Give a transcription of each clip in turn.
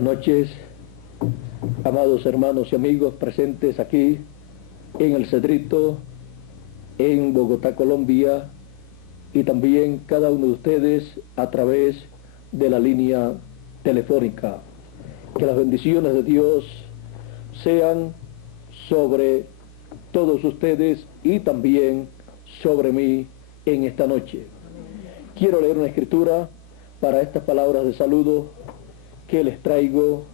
Noches, amados hermanos y amigos presentes aquí en el Cedrito, en Bogotá, Colombia, y también cada uno de ustedes a través de la línea telefónica. Que las bendiciones de Dios sean sobre todos ustedes y también sobre mí en esta noche. Quiero leer una escritura para estas palabras de saludo que les traigo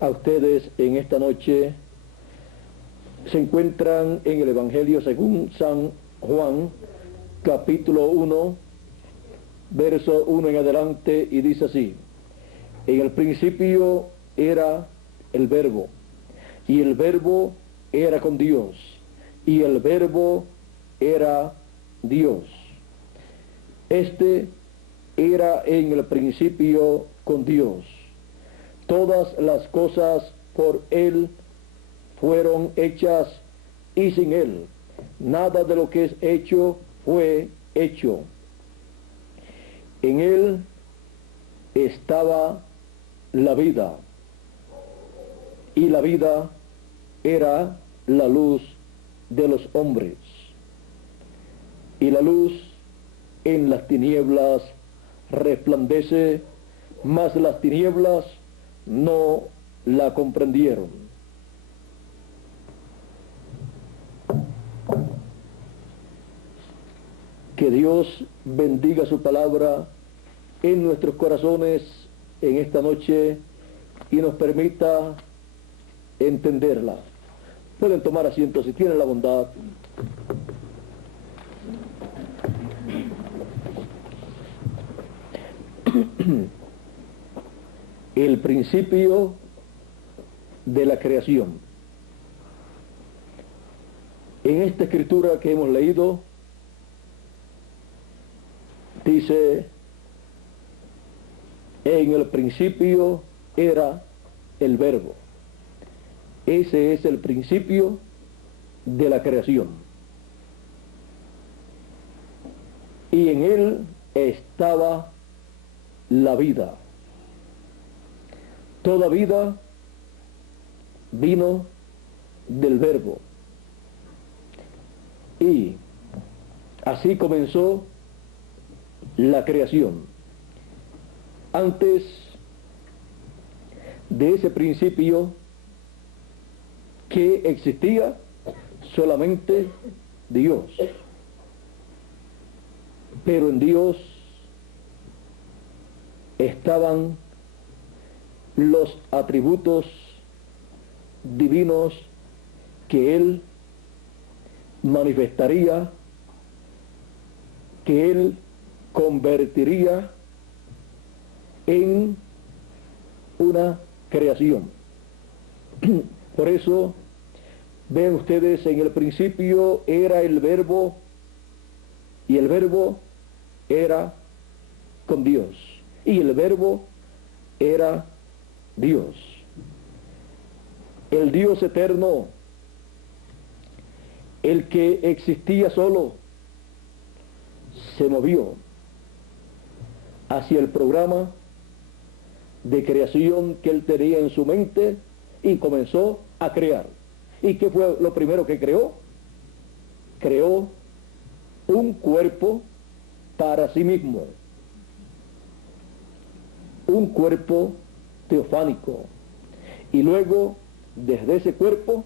a ustedes en esta noche. Se encuentran en el Evangelio según San Juan, capítulo 1, verso 1 en adelante, y dice así: en el principio era el Verbo, y el Verbo era con Dios, y el Verbo era Dios. Este era en el principio con Dios. Todas las cosas por Él fueron hechas, y sin Él nada de lo que es hecho fue hecho. En Él estaba la vida, y la vida era la luz de los hombres. Y la luz en las tinieblas resplandece, mas las tinieblas no la comprendieron. Que Dios bendiga su palabra en nuestros corazones en esta noche y nos permita entenderla. Pueden tomar asiento si tienen la bondad. El principio de la creación. En esta escritura que hemos leído, dice: en el principio era el Verbo. Ese es el principio de la creación. Y en él estaba la vida. Toda vida vino del Verbo. Y así comenzó la creación. Antes de ese principio que existía solamente Dios. Pero en Dios estaban los atributos divinos que Él manifestaría, que Él convertiría en una creación. Por eso, ven ustedes, en el principio era el Verbo, y el Verbo era con Dios, y el Verbo era Dios. El Dios eterno, el que existía solo, se movió hacia el programa de creación que Él tenía en su mente y comenzó a crear. ¿Y qué fue lo primero que creó? Creó un cuerpo para sí mismo, un cuerpo teofánico, y luego desde ese cuerpo,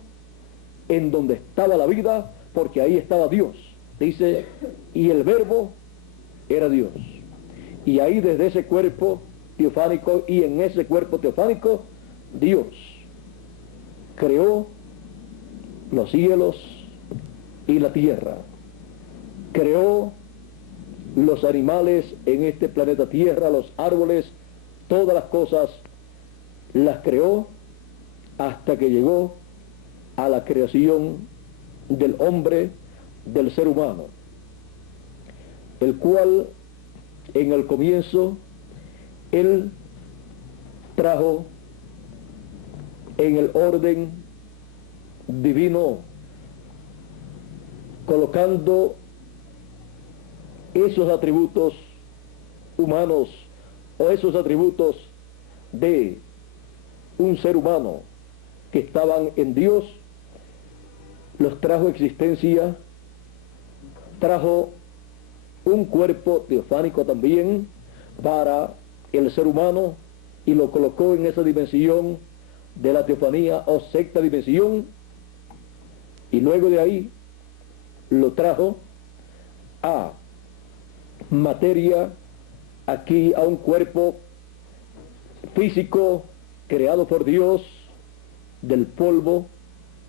en donde estaba la vida, porque ahí estaba Dios, dice, y el Verbo era Dios, y ahí desde ese cuerpo teofánico, y en ese cuerpo teofánico, Dios creó los cielos y la tierra, creó los animales en este planeta Tierra, los árboles, todas las cosas las creó hasta que llegó a la creación del hombre, del ser humano, el cual en el comienzo Él trajo en el orden divino, colocando esos atributos humanos o esos atributos de un ser humano que estaban en Dios, los trajo existencia, trajo un cuerpo teofánico también para el ser humano y lo colocó en esa dimensión de la teofanía o sexta dimensión, y luego de ahí lo trajo a materia, aquí a un cuerpo físico creado por Dios del polvo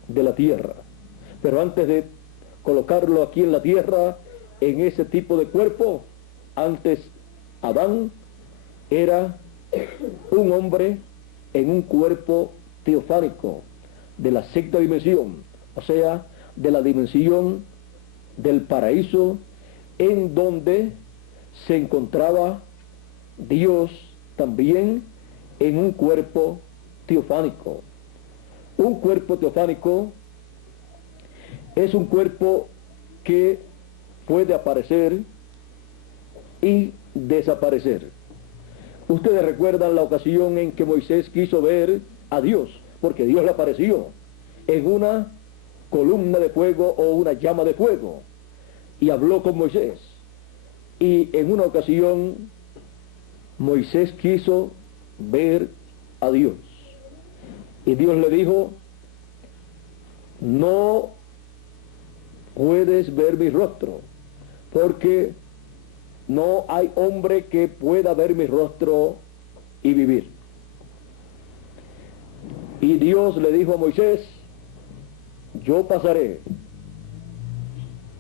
de la tierra. Pero antes de colocarlo aquí en la tierra, en ese tipo de cuerpo, antes Adán era un hombre en un cuerpo teofánico de la sexta dimensión, o sea, de la dimensión del paraíso, en donde se encontraba Dios también en un cuerpo teofánico. Un cuerpo teofánico es un cuerpo que puede aparecer y desaparecer. Ustedes recuerdan la ocasión en que Moisés quiso ver a Dios, porque Dios le apareció en una columna de fuego o una llama de fuego, y habló con Moisés. Y en una ocasión Moisés quiso ver a Dios, y Dios le dijo: no puedes ver mi rostro, porque no hay hombre que pueda ver mi rostro y vivir. Y Dios le dijo a Moisés: yo pasaré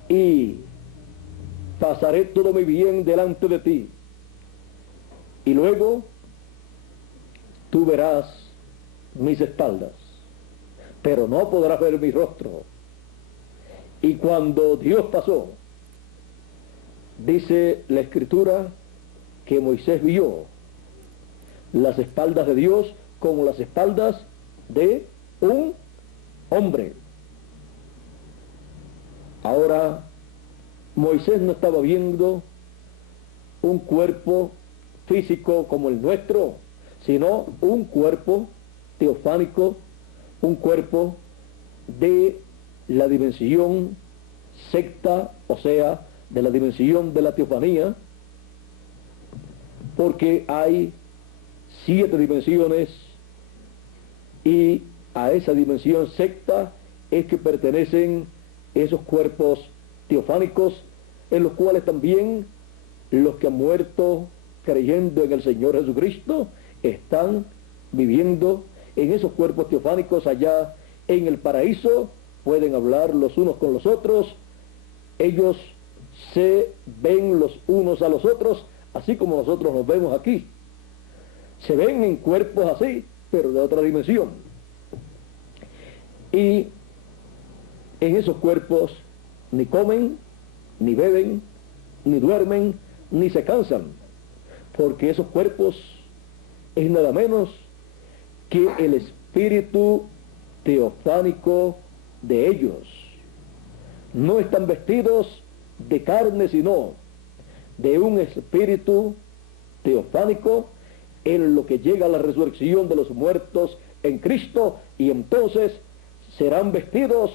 y pasaré todo mi bien delante de ti, y luego tú verás mis espaldas, pero no podrás ver mi rostro. Y cuando Dios pasó, dice la Escritura que Moisés vio las espaldas de Dios como las espaldas de un hombre. Ahora, Moisés no estaba viendo un cuerpo físico como el nuestro, sino un cuerpo teofánico, un cuerpo de la dimensión sexta, o sea, de la dimensión de la teofanía, porque hay 7 dimensiones, y a esa dimensión sexta es que pertenecen esos cuerpos teofánicos, en los cuales también los que han muerto creyendo en el Señor Jesucristo están viviendo en esos cuerpos teofánicos allá en el paraíso. Pueden hablar los unos con los otros, ellos se ven los unos a los otros, así como nosotros nos vemos aquí. Se ven en cuerpos así, pero de otra dimensión. Y en esos cuerpos ni comen, ni beben, ni duermen, ni se cansan, porque esos cuerpos es nada menos que el espíritu teofánico de ellos. No están vestidos de carne, sino de un espíritu teofánico, en lo que llega a la resurrección de los muertos en Cristo, y entonces serán vestidos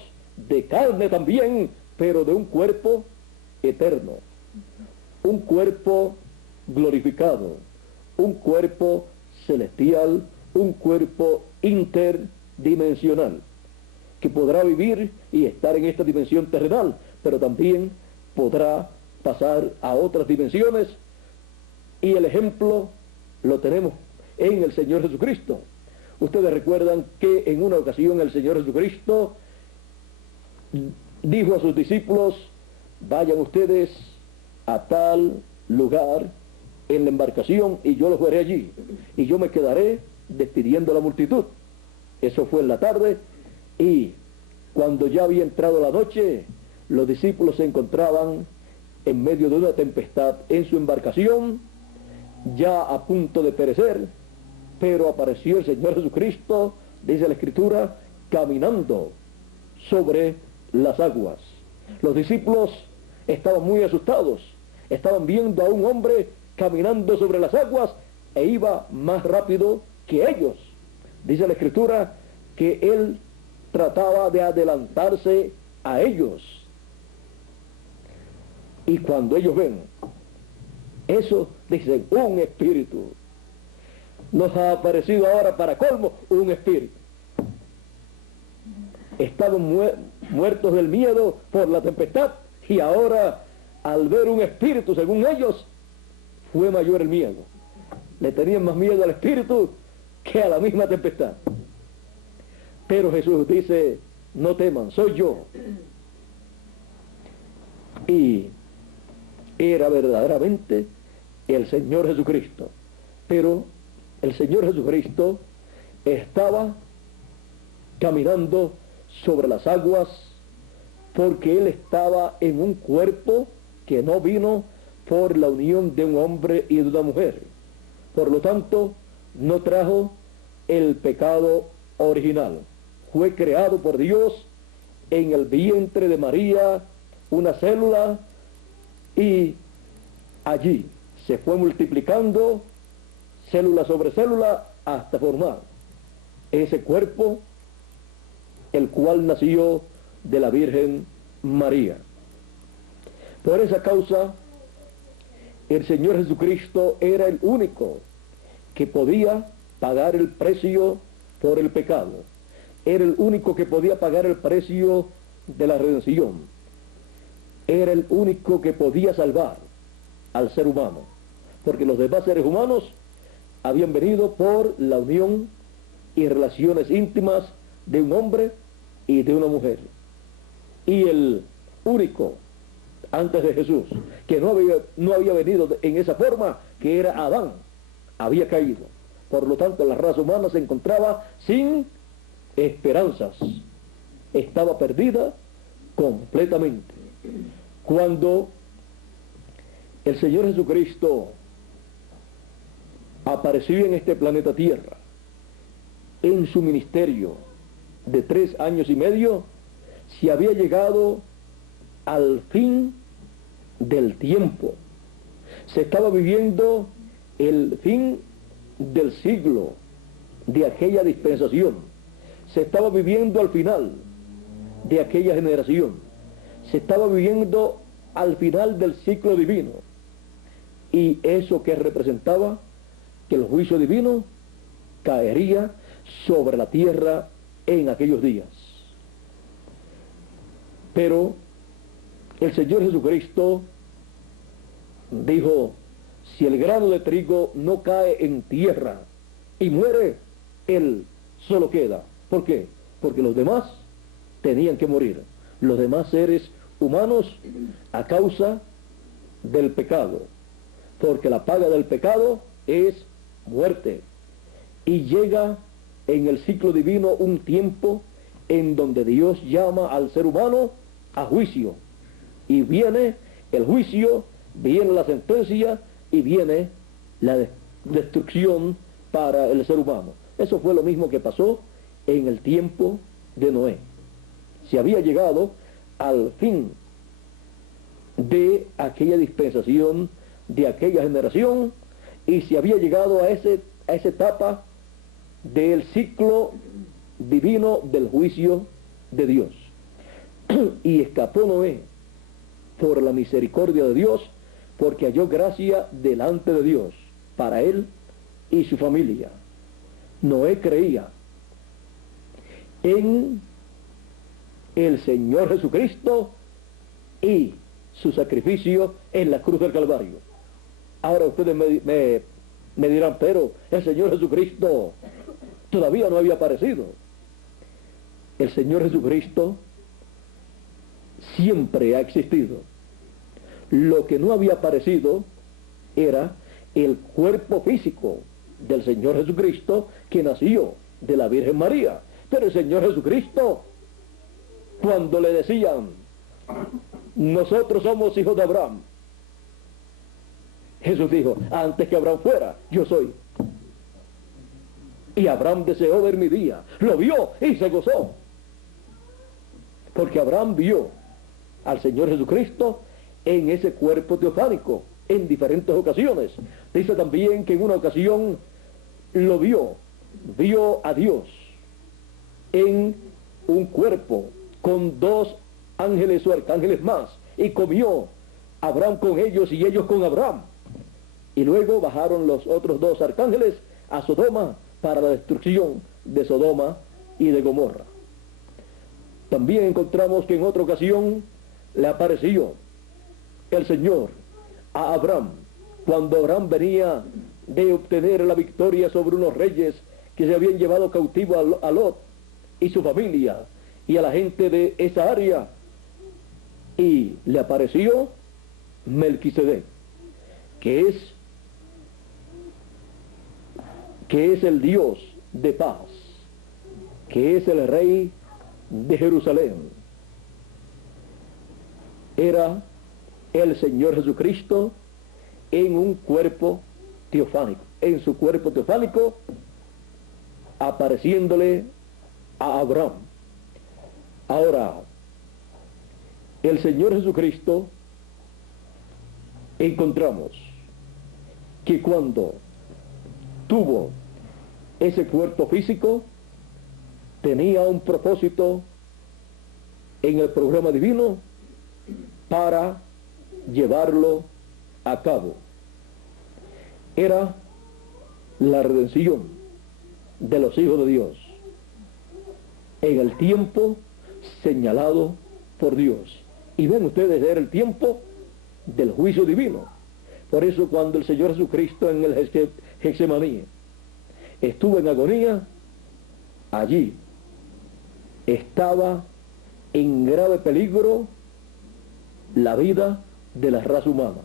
de carne también, pero de un cuerpo eterno, un cuerpo glorificado, un cuerpo celestial, un cuerpo interdimensional, que podrá vivir y estar en esta dimensión terrenal, pero también podrá pasar a otras dimensiones, y el ejemplo lo tenemos en el Señor Jesucristo. Ustedes recuerdan que en una ocasión el Señor Jesucristo dijo a sus discípulos: vayan ustedes a tal lugar en la embarcación y yo los veré allí, y yo me quedaré despidiendo a la multitud. Eso fue en la tarde, y cuando ya había entrado la noche, los discípulos se encontraban en medio de una tempestad en su embarcación, ya a punto de perecer, pero apareció el Señor Jesucristo, dice la Escritura, caminando sobre las aguas. Los discípulos estaban muy asustados, estaban viendo a un hombre caminando sobre las aguas, e iba más rápido que ellos, Dice la Escritura que él trataba de adelantarse a ellos. Y cuando ellos ven eso, dicen, un espíritu. Nos ha aparecido ahora, para colmo, un espíritu. Estaban muertos del miedo por la tempestad, y ahora, al ver un espíritu, según ellos, fue mayor el miedo. Le tenían más miedo al espíritu que a la misma tempestad. Pero Jesús dice, no teman, soy yo. Y era verdaderamente el Señor Jesucristo. Pero el Señor Jesucristo estaba caminando sobre las aguas porque Él estaba en un cuerpo que no vino por la unión de un hombre y de una mujer. Por lo tanto, no trajo el pecado original. Fue creado por Dios en el vientre de María, una célula, y allí se fue multiplicando célula sobre célula hasta formar ese cuerpo, el cual nació de la Virgen María. Por esa causa, el Señor Jesucristo era el único que podía pagar el precio por el pecado. Era el único que podía pagar el precio de la redención. Era el único que podía salvar al ser humano, porque los demás seres humanos habían venido por la unión y relaciones íntimas de un hombre y de una mujer. Y el único antes de Jesús que no había venido en esa forma, que era Adán, había caído. Por lo tanto, la raza humana se encontraba sin esperanzas, estaba perdida completamente. Cuando el Señor Jesucristo apareció en este planeta Tierra, en su ministerio de 3 años y medio, se había llegado al fin del tiempo. Se estaba viviendo el fin del siglo, de aquella dispensación. Se estaba viviendo al final de aquella generación. Se estaba viviendo al final del ciclo divino. Y eso que representaba que el juicio divino caería sobre la tierra en aquellos días. Pero el Señor Jesucristo dijo, si el grano de trigo no cae en tierra y muere, él solo queda. ¿Por qué? Porque los demás tenían que morir. Los demás seres humanos, a causa del pecado. Porque la paga del pecado es muerte. Y llega en el ciclo divino un tiempo en donde Dios llama al ser humano a juicio. Y viene el juicio, viene la sentencia y viene la destrucción para el ser humano. Eso fue lo mismo que pasó en el tiempo de Noé. Se había llegado al fin de aquella dispensación, de aquella generación, y se había llegado a esa etapa del ciclo divino del juicio de Dios. Y escapó Noé por la misericordia de Dios, porque halló gracia delante de Dios para él y su familia. Noé creía en el Señor Jesucristo y su sacrificio en la cruz del Calvario. Ahora ustedes me dirán, pero el Señor Jesucristo todavía no había aparecido. El Señor Jesucristo siempre ha existido. Lo que no había aparecido era el cuerpo físico del Señor Jesucristo, que nació de la Virgen María. Pero el Señor Jesucristo, cuando le decían, nosotros somos hijos de Abraham, Jesús dijo, antes que Abraham fuera, yo soy. Y Abraham deseó ver mi día, lo vio y se gozó. Porque Abraham vio al Señor Jesucristo en ese cuerpo teofánico en diferentes ocasiones. Dice también que en una ocasión lo vio vio a Dios en un cuerpo con 2 ángeles o arcángeles más, y comió Abraham con ellos y ellos con Abraham. Y luego bajaron los otros 2 arcángeles a Sodoma para la destrucción de Sodoma y de Gomorra. También encontramos que en otra ocasión le apareció el Señor a Abraham, cuando Abraham venía de obtener la victoria sobre unos reyes que se habían llevado cautivo a Lot y su familia y a la gente de esa área, y le apareció Melquisedec, que es el Dios de paz, que es el rey de Jerusalén. Era el Señor Jesucristo en un cuerpo teofánico, en su cuerpo teofánico, apareciéndole a Abraham. Ahora, el Señor Jesucristo, encontramos que cuando tuvo ese cuerpo físico, tenía un propósito en el programa divino para llevarlo a cabo. Era la redención de los hijos de Dios en el tiempo señalado por Dios. Y ven ustedes, era el tiempo del juicio divino. Por eso cuando el Señor Jesucristo en el Getsemaní estuvo en agonía, allí estaba en grave peligro la vida de la raza humana.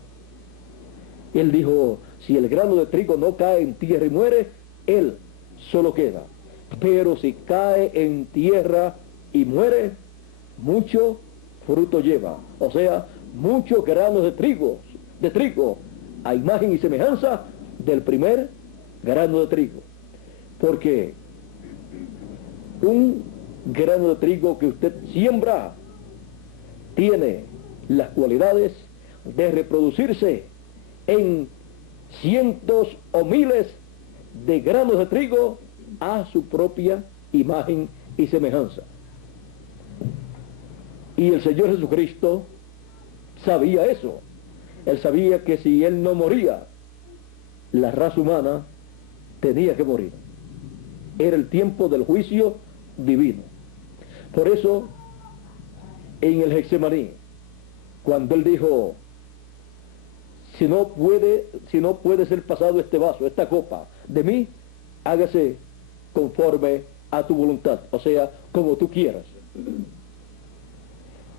Él dijo, si el grano de trigo no cae en tierra y muere, él solo queda. Pero si cae en tierra y muere, mucho fruto lleva. O sea, muchos granos de trigo, a imagen y semejanza del primer grano de trigo. Porque un grano de trigo que usted siembra tiene las cualidades de reproducirse en cientos o miles de granos de trigo a su propia imagen y semejanza. Y el Señor Jesucristo sabía eso. Él sabía que si él no moría, la raza humana tenía que morir. Era el tiempo del juicio divino. Por eso, en el Getsemaní, cuando él dijo, si no puede ser pasado este vaso, esta copa, de mí, hágase conforme a tu voluntad, o sea, como tú quieras.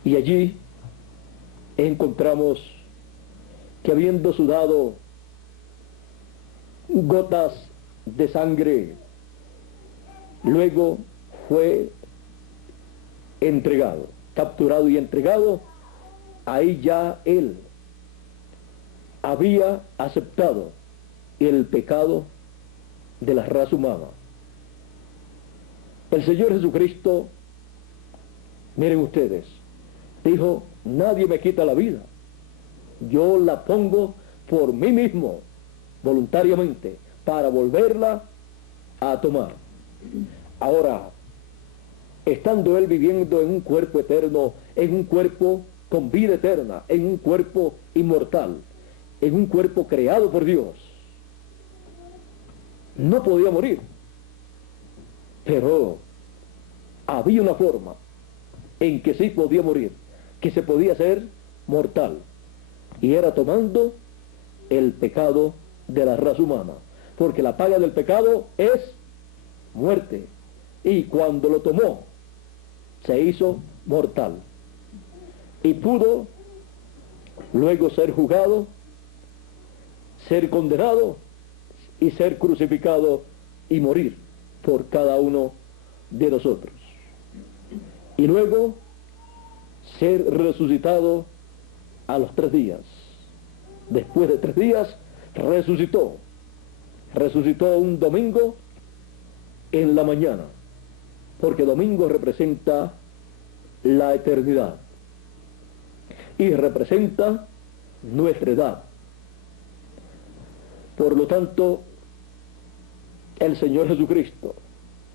Y allí encontramos que habiendo sudado gotas de sangre, luego fue entregado, capturado y entregado. Ahí ya él había aceptado el pecado de la raza humana. El Señor Jesucristo, miren ustedes, dijo, nadie me quita la vida, yo la pongo por mí mismo, voluntariamente, para volverla a tomar. Ahora, estando él viviendo en un cuerpo eterno, en un cuerpo con vida eterna, en un cuerpo inmortal, en un cuerpo creado por Dios, no podía morir. Pero había una forma en que sí podía morir, que se podía hacer mortal, y era tomando el pecado de la raza humana, porque la paga del pecado es muerte, y cuando lo tomó se hizo mortal y pudo luego ser juzgado, ser condenado y ser crucificado y morir por cada uno de nosotros, y luego ser resucitado a los 3 días. Después de 3 días resucitó un domingo en la mañana, porque domingo representa la eternidad y representa nuestra edad. Por lo tanto, el Señor Jesucristo,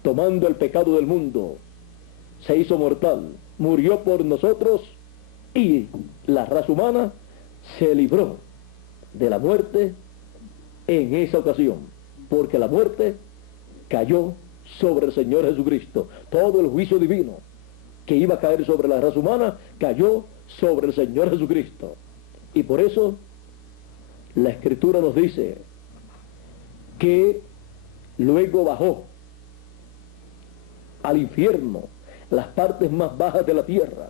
tomando el pecado del mundo, se hizo mortal, murió por nosotros y la raza humana se libró de la muerte en esa ocasión, porque la muerte cayó sobre el Señor Jesucristo. Todo el juicio divino que iba a caer sobre la raza humana cayó sobre el Señor Jesucristo. Y por eso la Escritura nos dice que luego bajó al infierno, las partes más bajas de la tierra,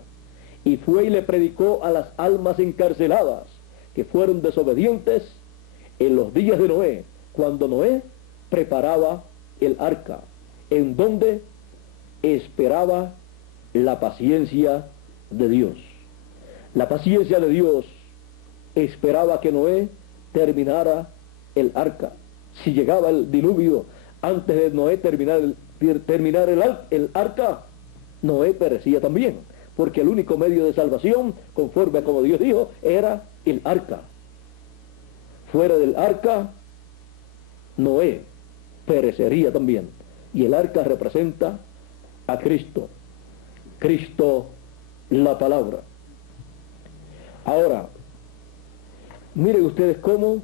y fue y le predicó a las almas encarceladas que fueron desobedientes en los días de Noé, cuando Noé preparaba el arca, en donde esperaba la paciencia de Dios. La paciencia de Dios esperaba que Noé terminara el arca. Si llegaba el diluvio antes de Noé terminar el arca, Noé perecía también, porque el único medio de salvación, conforme a como Dios dijo, era el arca. Fuera del arca, Noé perecería también. Y el arca representa a Cristo. Cristo, la palabra. Ahora, miren ustedes cómo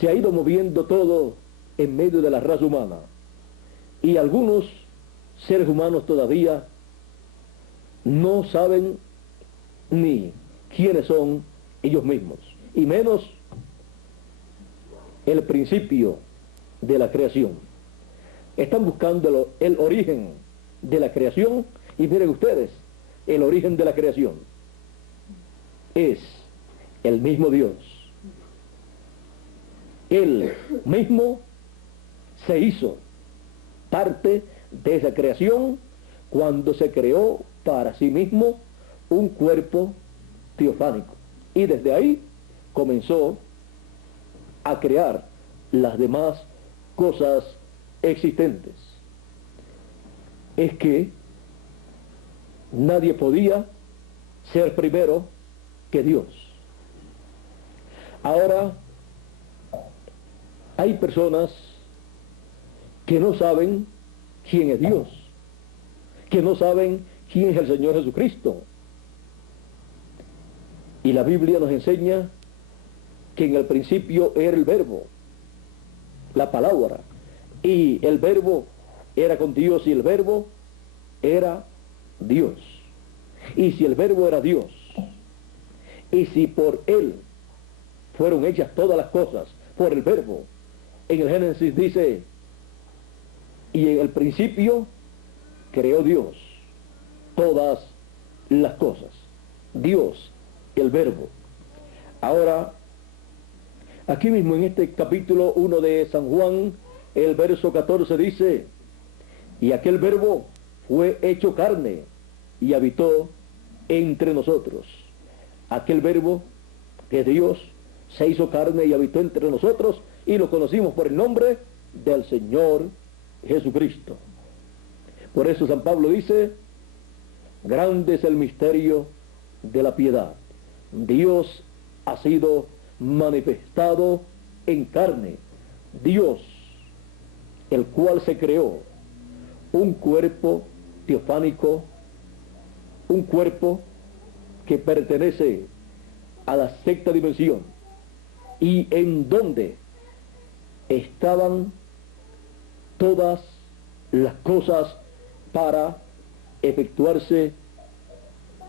se ha ido moviendo todo en medio de la raza humana. Y algunos seres humanos todavía no saben ni quiénes son ellos mismos, y menos el principio de la creación. Están buscando el origen de la creación, y miren ustedes, el origen de la creación es el mismo Dios. Él mismo se hizo parte de esa creación cuando se creó para sí mismo un cuerpo teofánico. Y desde ahí comenzó a crear las demás cosas existentes. Es que nadie podía ser primero que Dios. Ahora, hay personas que no saben quién es Dios, que no saben quién es el Señor Jesucristo. Y la Biblia nos enseña que en el principio era el verbo, la palabra, y el verbo era con Dios y el verbo era Dios. Y si el verbo era Dios, y si por él fueron hechas todas las cosas, por el verbo, en el Génesis dice, y en el principio creó Dios todas las cosas. Dios, el verbo. Ahora, aquí mismo en este capítulo 1 de San Juan, el verso 14 dice, y aquel verbo fue hecho carne y habitó entre nosotros. Aquel verbo que Dios se hizo carne y habitó entre nosotros, y lo conocimos por el nombre del Señor Jesucristo. Por eso San Pablo dice, grande es el misterio de la piedad. Dios ha sido manifestado en carne. Dios, el cual se creó un cuerpo teofánico, un cuerpo que pertenece a la sexta dimensión, y en donde estaban todas las cosas para efectuarse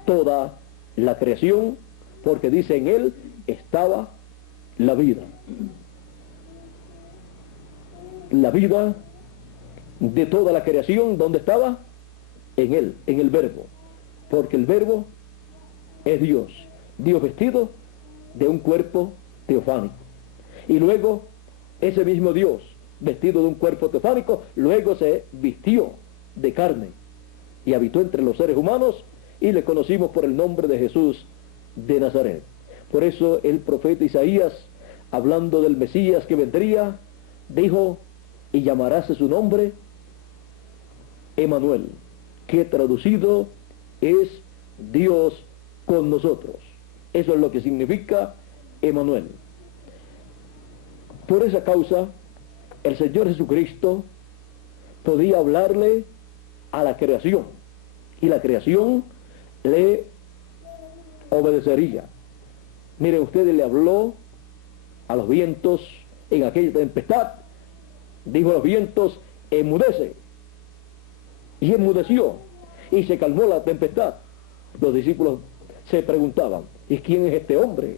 toda la creación, porque dice en él estaba la vida. La vida de toda la creación, ¿dónde estaba? En él, en el verbo, porque el verbo es Dios, Dios vestido de un cuerpo teofánico. Y luego ese mismo Dios vestido de un cuerpo teofánico, luego se vistió de carne y habitó entre los seres humanos, y le conocimos por el nombre de Jesús de Nazaret. Por eso el profeta Isaías, hablando del Mesías que vendría, dijo, y llamarás su nombre Emanuel, que traducido es Dios con nosotros. Eso es lo que significa Emanuel. Por esa causa el Señor Jesucristo podía hablarle a la creación, y la creación le obedecería. Miren ustedes, le habló a los vientos en aquella tempestad, dijo a los vientos, enmudece, y enmudeció, y se calmó la tempestad. Los discípulos se preguntaban, ¿y quién es este hombre?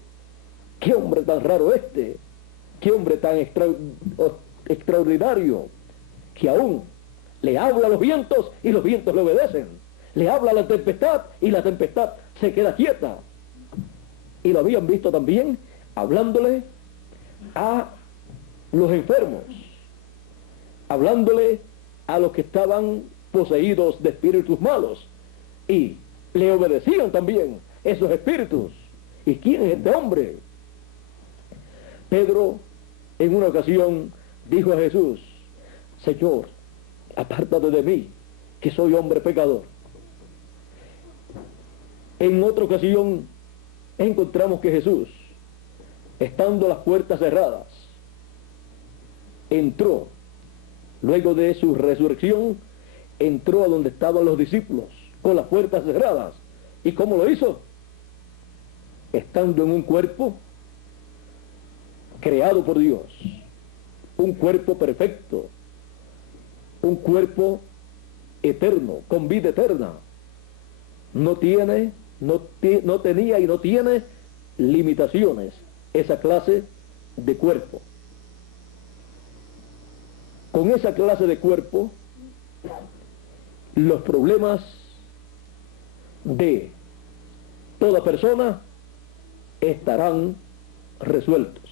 ¿Qué hombre tan raro este? ¿Qué hombre tan extraordinario? Que aún le habla a los vientos y los vientos le obedecen. Le habla a la tempestad y la tempestad se queda quieta. Y lo habían visto también hablándole a los enfermos, hablándole a los que estaban poseídos de espíritus malos, y le obedecían también esos espíritus. ¿Y quién es este hombre? Pedro en una ocasión dijo a Jesús, Señor, apártate de mí, que soy hombre pecador. En otra ocasión encontramos que Jesús, estando las puertas cerradas, entró, luego de su resurrección, entró a donde estaban los discípulos, con las puertas cerradas. ¿Y cómo lo hizo? Estando en un cuerpo creado por Dios, un cuerpo perfecto, un cuerpo eterno, con vida eterna. No tenía y no tiene limitaciones esa clase de cuerpo. Con esa clase de cuerpo, los problemas de toda persona estarán resueltos.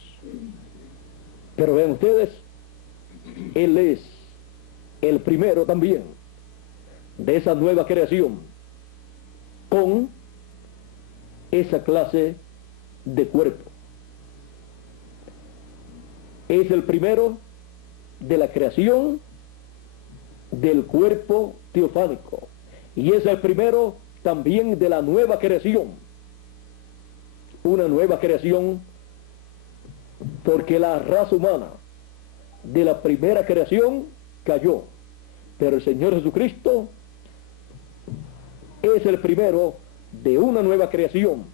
Pero vean ustedes, Él es el primero también de esa nueva creación, con esa clase de cuerpo. Es el primero de la creación del cuerpo teofánico, y es el primero también de la nueva creación. Una nueva creación porque la raza humana de la primera creación cayó, pero el Señor Jesucristo es el primero de una nueva creación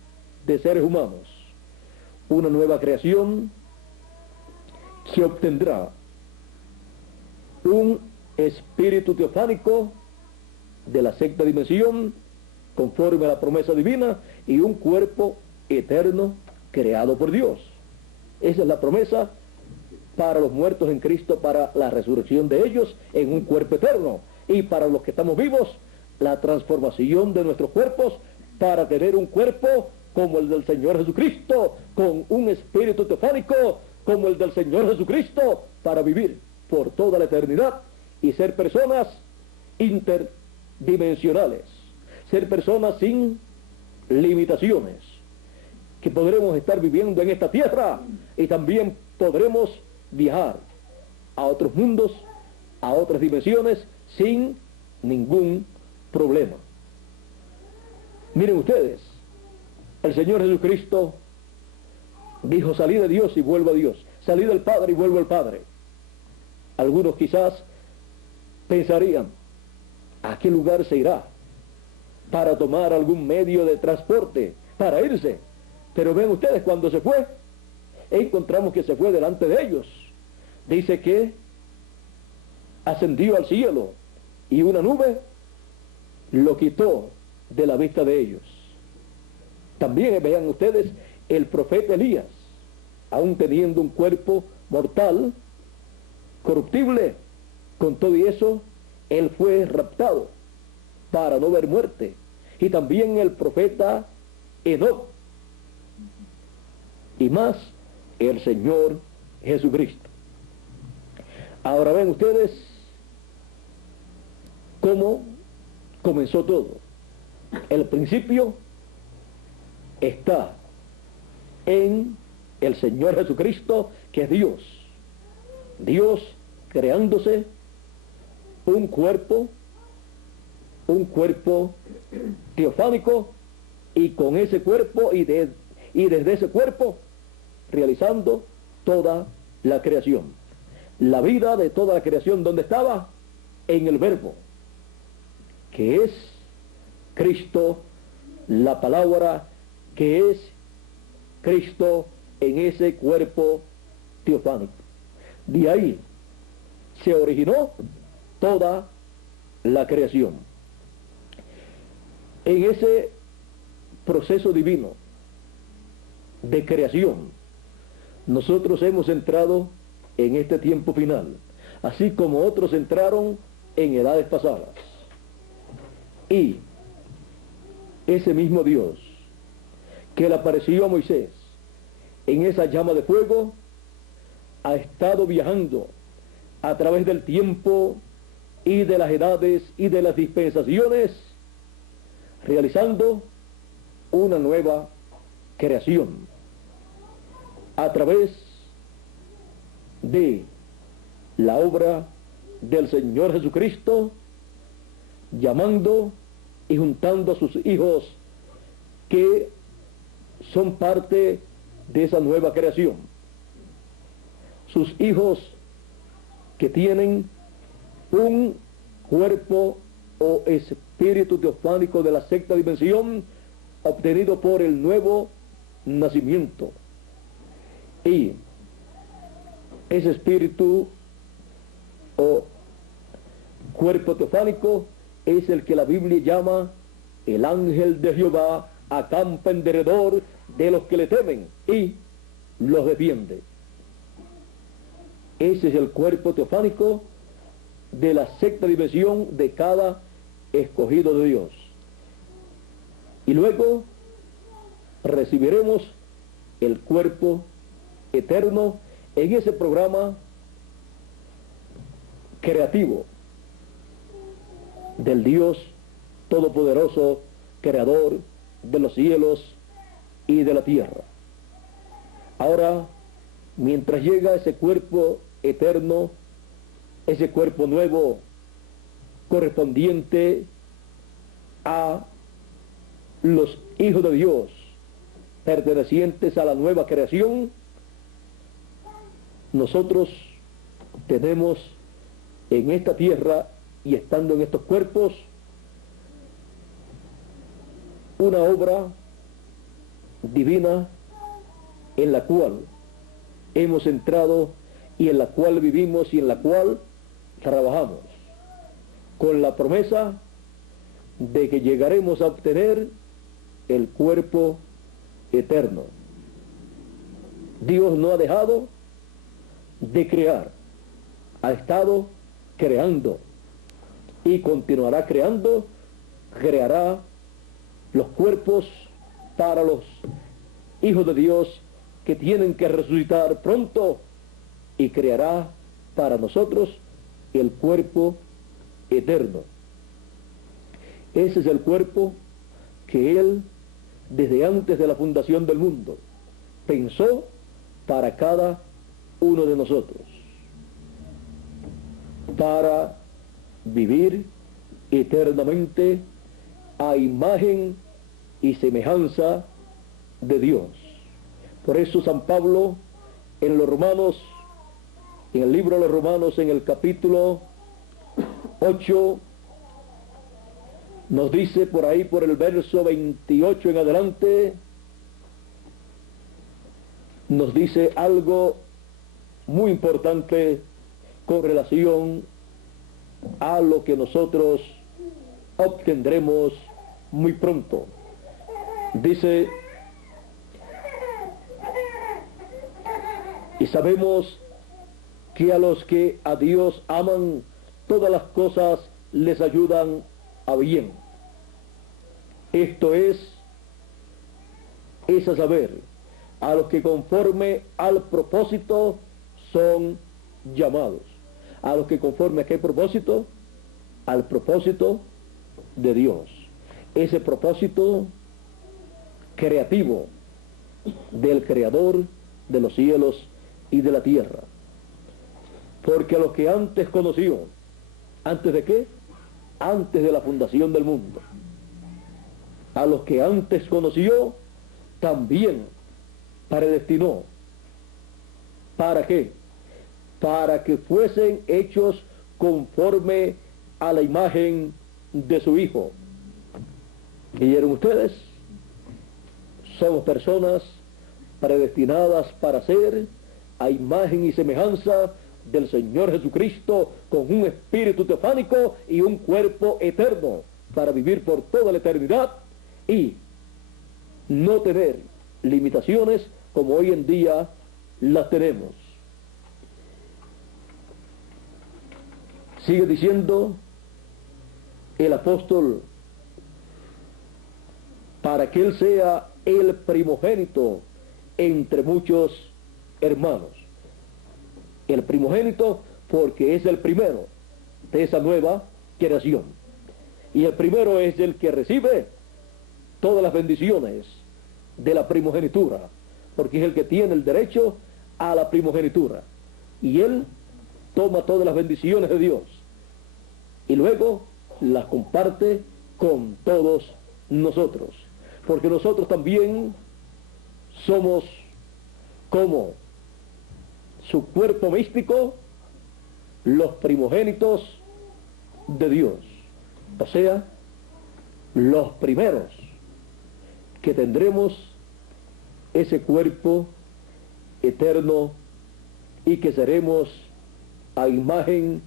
de seres humanos, una nueva creación que obtendrá un espíritu teofánico de la sexta dimensión, conforme a la promesa divina, y un cuerpo eterno creado por Dios. Esa es la promesa para los muertos en Cristo, para la resurrección de ellos en un cuerpo eterno, y para los que estamos vivos, la transformación de nuestros cuerpos para tener un cuerpo como el del Señor Jesucristo, con un espíritu teofánico como el del Señor Jesucristo, para vivir por toda la eternidad y ser personas interdimensionales, ser personas sin limitaciones, que podremos estar viviendo en esta tierra y también podremos viajar a otros mundos, a otras dimensiones, sin ningún problema. Miren ustedes, el Señor Jesucristo dijo, salí de Dios y vuelvo a Dios, salí del Padre y vuelvo al Padre. Algunos quizás pensarían, ¿a qué lugar se irá para tomar algún medio de transporte para irse? Pero ven ustedes, cuando se fue, encontramos que se fue delante de ellos. Dice que ascendió al cielo y una nube lo quitó de la vista de ellos. También vean ustedes el profeta Elías, aún teniendo un cuerpo mortal, corruptible, con todo y eso, él fue raptado para no ver muerte. Y también el profeta Enoc, y más el Señor Jesucristo. Ahora ven ustedes cómo comenzó todo. El principio está en el Señor Jesucristo, que es Dios. Dios creándose un cuerpo teofánico, y con ese cuerpo y desde ese cuerpo realizando toda la creación. la vida de toda la creación, ¿dónde estaba? En el Verbo, que es Cristo, la palabra que es Cristo en ese cuerpo teofánico. De ahí se originó toda la creación. En ese proceso divino de creación, nosotros hemos entrado en este tiempo final, así como otros entraron en edades pasadas. Y ese mismo Dios que le apareció a Moisés en esa llama de fuego, ha estado viajando a través del tiempo y de las edades y de las dispensaciones, realizando una nueva creación a través de la obra del Señor Jesucristo, llamando y juntando a sus hijos que son parte de esa nueva creación. Sus hijos que tienen un cuerpo o espíritu teofánico de la sexta dimensión, obtenido por el nuevo nacimiento. Y ese espíritu o cuerpo teofánico es el que la Biblia llama el ángel de Jehová, acampa en derredor de los que le temen y los defiende. Ese es el cuerpo teofánico de la sexta dimensión de cada escogido de Dios. Y luego recibiremos el cuerpo eterno en ese programa creativo del Dios Todopoderoso, Creador de los cielos y de la tierra. Ahora, mientras llega ese cuerpo eterno, ese cuerpo nuevo, correspondiente a los hijos de Dios, pertenecientes a la nueva creación, nosotros tenemos en esta tierra y estando en estos cuerpos una obra divina en la cual hemos entrado y en la cual vivimos y en la cual trabajamos, con la promesa de que llegaremos a obtener el cuerpo eterno. Dios no ha dejado de crear, ha estado creando y continuará creando, creará los cuerpos para los hijos de Dios que tienen que resucitar pronto, y creará para nosotros el cuerpo eterno. Ese es el cuerpo que Él, desde antes de la fundación del mundo, pensó para cada uno de nosotros, para vivir eternamente a imagen y semejanza de Dios. Por eso San Pablo en los Romanos, en el libro de los Romanos, en el capítulo 8, nos dice por ahí, por el verso 28 en adelante, nos dice algo muy importante con relación a lo que nosotros obtendremos muy pronto. Dice: y sabemos que a los que a Dios aman, todas las cosas les ayudan a bien. Esto es a saber, a los que conforme al propósito son llamados. A los que conforme a qué propósito, al propósito de Dios. Ese propósito creativo del Creador de los cielos y de la tierra. Porque a los que antes conoció, ¿antes de qué? Antes de la fundación del mundo. A los que antes conoció, también predestinó. ¿Para qué? para que fuesen hechos conforme a la imagen de su Hijo. ¿Vieron ustedes? Somos personas predestinadas para ser a imagen y semejanza del Señor Jesucristo, con un espíritu teofánico y un cuerpo eterno, para vivir por toda la eternidad y no tener limitaciones como hoy en día las tenemos. Sigue diciendo el apóstol, para que Él sea el primogénito entre muchos hermanos. El primogénito porque es el primero de esa nueva creación. Y el primero es el que recibe todas las bendiciones de la primogenitura, porque es el que tiene el derecho a la primogenitura. Y Él toma todas las bendiciones de Dios y luego las comparte con todos nosotros, porque nosotros también somos como su cuerpo místico, los primogénitos de Dios, o sea, los primeros que tendremos ese cuerpo eterno y que seremos a imagen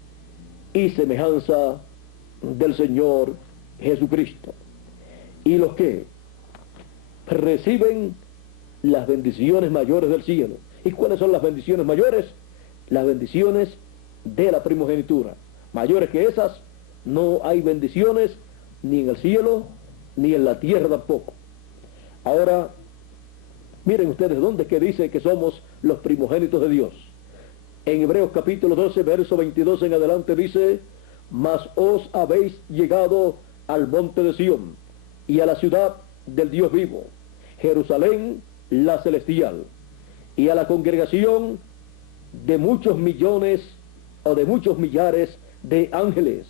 y semejanza del Señor Jesucristo. Y los que reciben las bendiciones mayores del cielo. ¿Y cuáles son las bendiciones mayores? Las bendiciones de la primogenitura. Mayores que esas, no hay bendiciones ni en el cielo, ni en la tierra tampoco. Ahora, miren ustedes dónde es que dice que somos los primogénitos de Dios. En Hebreos capítulo 12, verso 22 en adelante dice, mas os habéis llegado al monte de Sión y a la ciudad del Dios vivo, Jerusalén la celestial, y a la congregación de muchos millones o de muchos millares de ángeles,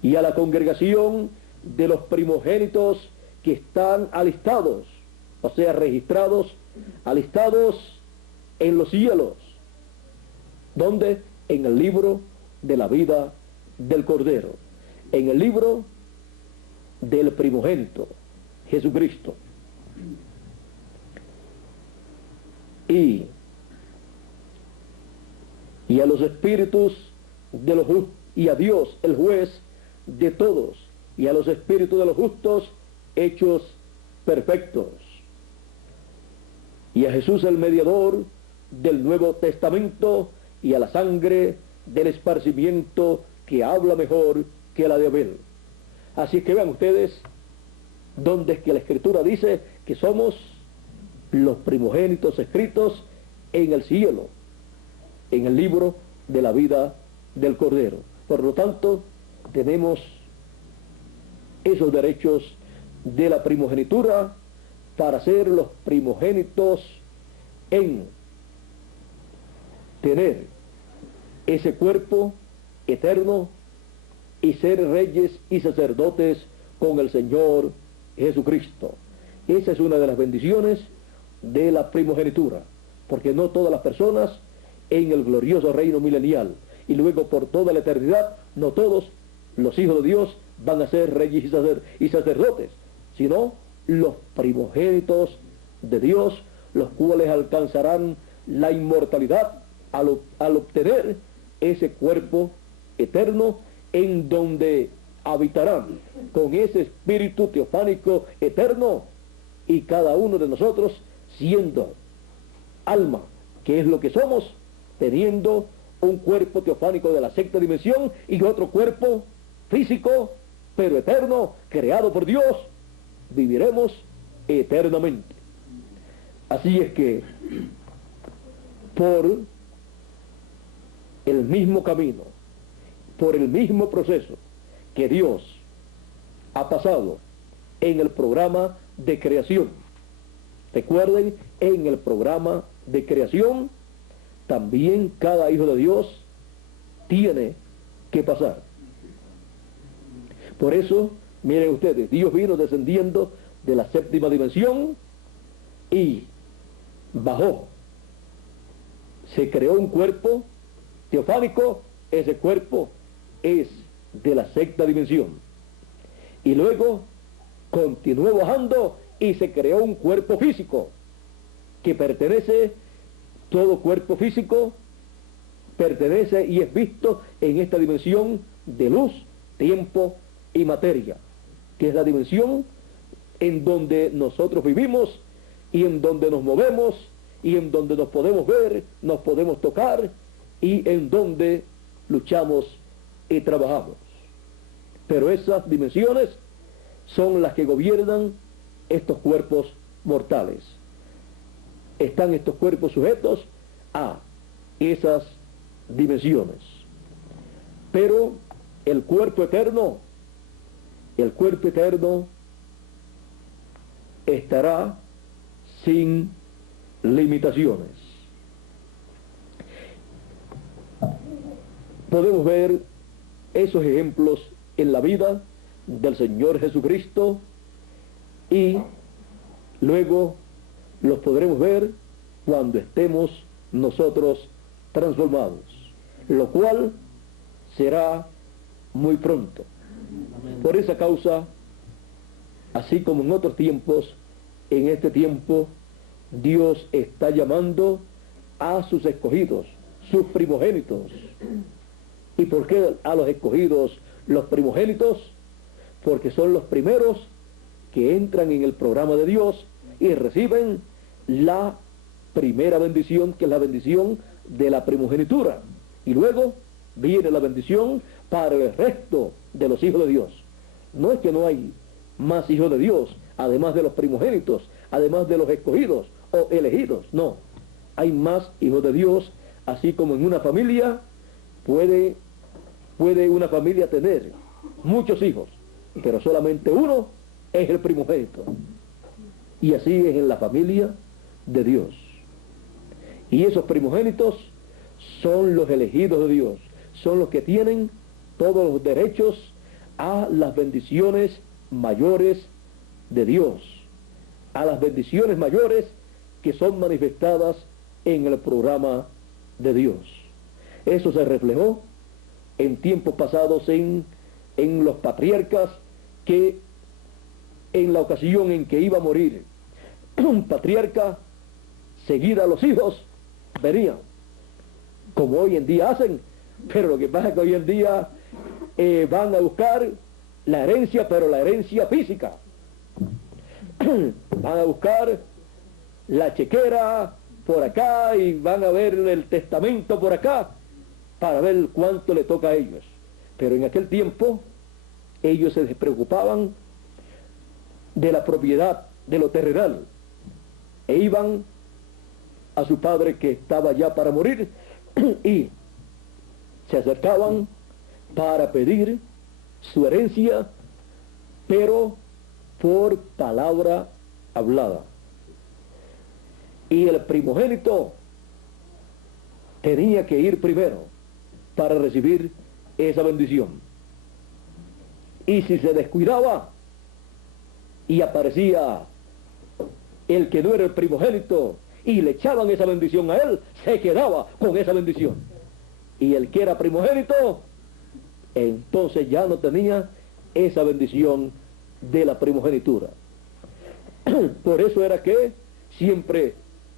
y a la congregación de los primogénitos que están alistados, o sea, registrados, alistados en los cielos. ¿Dónde? En el libro de la vida del Cordero, en el libro del primogénito, Jesucristo. Y a los espíritus de los justos, y a Dios, el juez de todos, y a los espíritus de los justos hechos perfectos, y a Jesús el mediador del Nuevo Testamento, y a la sangre del esparcimiento que habla mejor que la de Abel. Así que vean ustedes donde es que la Escritura dice que somos los primogénitos escritos en el cielo, en el libro de la vida del Cordero. Por lo tanto, tenemos esos derechos de la primogenitura para ser los primogénitos en tener ese cuerpo eterno y ser reyes y sacerdotes con el Señor Jesucristo. Esa es una de las bendiciones de la primogenitura, porque no todas las personas en el glorioso reino milenial y luego por toda la eternidad, no todos los hijos de Dios van a ser reyes y sacerdotes, sino los primogénitos de Dios, los cuales alcanzarán la inmortalidad al obtener ese cuerpo eterno en donde habitarán con ese espíritu teofánico eterno, y cada uno de nosotros siendo alma, que es lo que somos, teniendo un cuerpo teofánico de la sexta dimensión y otro cuerpo físico pero eterno, creado por Dios, viviremos eternamente. Así es que por el mismo camino, por el mismo proceso que Dios ha pasado en el programa de creación. Recuerden, en el programa de creación también cada hijo de Dios tiene que pasar. Por eso, miren ustedes, Dios vino descendiendo de la séptima dimensión y bajó se creó un cuerpo teofánico, ese cuerpo es de la sexta dimensión. Y luego continuó bajando y se creó un cuerpo físico que pertenece, todo cuerpo físico pertenece y es visto en esta dimensión de luz, tiempo y materia, que es la dimensión en donde nosotros vivimos y en donde nos movemos y en donde nos podemos ver, nos podemos tocar y en donde luchamos y trabajamos. Pero esas dimensiones son las que gobiernan estos cuerpos mortales. Están estos cuerpos sujetos a esas dimensiones. Pero el cuerpo eterno estará sin limitaciones. Podemos ver esos ejemplos en la vida del Señor Jesucristo y luego los podremos ver cuando estemos nosotros transformados, lo cual será muy pronto. Por esa causa, así como en otros tiempos, en este tiempo Dios está llamando a sus escogidos, sus primogénitos. ¿Y por qué a los escogidos los primogénitos? Porque son los primeros que entran en el programa de Dios y reciben la primera bendición, que es la bendición de la primogenitura. Y luego viene la bendición para el resto de los hijos de Dios. No es que no hay más hijos de Dios, además de los primogénitos, además de los escogidos o elegidos. No, hay más hijos de Dios, así como en una familia puede una familia tener muchos hijos, pero solamente uno es el primogénito. Y así es en la familia de Dios. Y esos primogénitos son los elegidos de Dios, son los que tienen todos los derechos a las bendiciones mayores de Dios, a las bendiciones mayores que son manifestadas en el programa de Dios. Eso se reflejó en tiempos pasados en los patriarcas, que en la ocasión en que iba a morir un patriarca, seguida los hijos venían, como hoy en día hacen, pero lo que pasa es que hoy en día van a buscar la herencia, pero la herencia física. Van a buscar la chequera por acá y van a ver el testamento por acá para ver cuánto le toca a ellos. Pero en aquel tiempo ellos se despreocupaban de la propiedad, de lo terrenal, e iban a su padre que estaba ya para morir y se acercaban para pedir su herencia, pero por palabra hablada. Y el primogénito tenía que ir primero para recibir esa bendición. Y si se descuidaba y aparecía el que no era el primogénito y le echaban esa bendición a él, se quedaba con esa bendición. Y el que era primogénito, entonces ya no tenía esa bendición de la primogenitura. Por eso era que siempre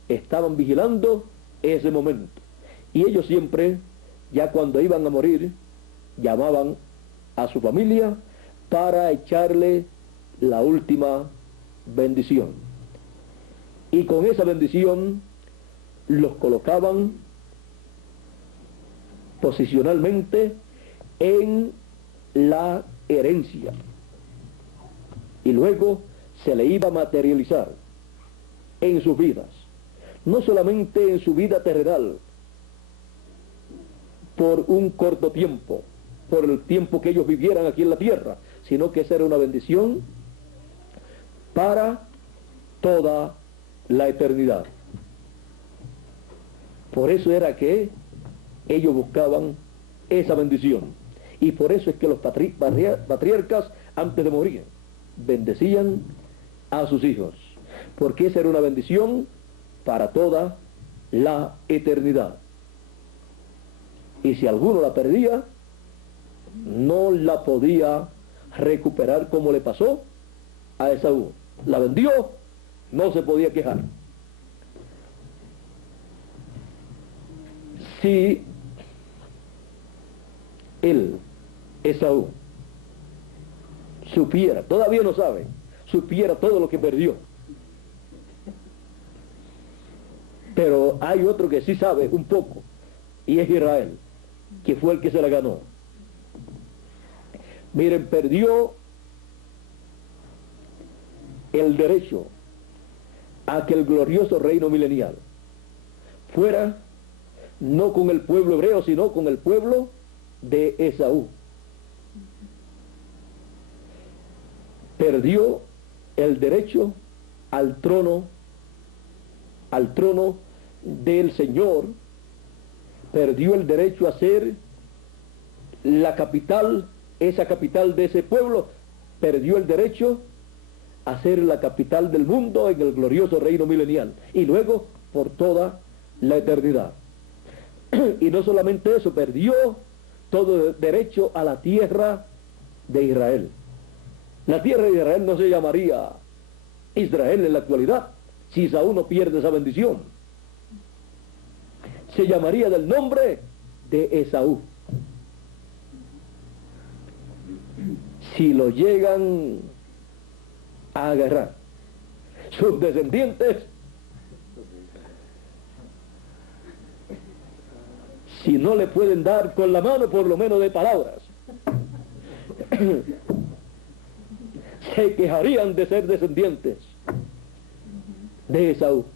estaban vigilando ese momento. Y ellos siempre, ya cuando iban a morir, llamaban a su familia para echarle la última bendición. Y con esa bendición los colocaban posicionalmente en la herencia. Y luego se le iba a materializar en sus vidas. No solamente en su vida terrenal, por un corto tiempo, por el tiempo que ellos vivieran aquí en la tierra, sino que esa era una bendición para toda la eternidad. Por eso era que ellos buscaban esa bendición. Y por eso es que los patriarcas, antes de morir, bendecían a sus hijos, porque esa era una bendición para toda la eternidad. Y si alguno la perdía, no la podía recuperar como le pasó a Esaú. La vendió, no se podía quejar. Si él, Esaú, supiera, todavía no sabe, supiera todo lo que perdió. Pero hay otro que sí sabe un poco, y es Israel, que fue el que se la ganó. Miren, perdió el derecho a que el glorioso reino milenial fuera no con el pueblo hebreo, sino con el pueblo de Esaú. Perdió el derecho al trono del Señor, perdió el derecho a ser la capital, esa capital de ese pueblo, perdió el derecho a ser la capital del mundo en el glorioso reino milenial, y luego por toda la eternidad. Y no solamente eso, perdió todo derecho a la tierra de Israel. La tierra de Israel no se llamaría Israel en la actualidad, si Saúl no pierde esa bendición. Se llamaría del nombre de Esaú. Si lo llegan a agarrar sus descendientes, si no le pueden dar con la mano, por lo menos de palabras, se quejarían de ser descendientes de Esaú,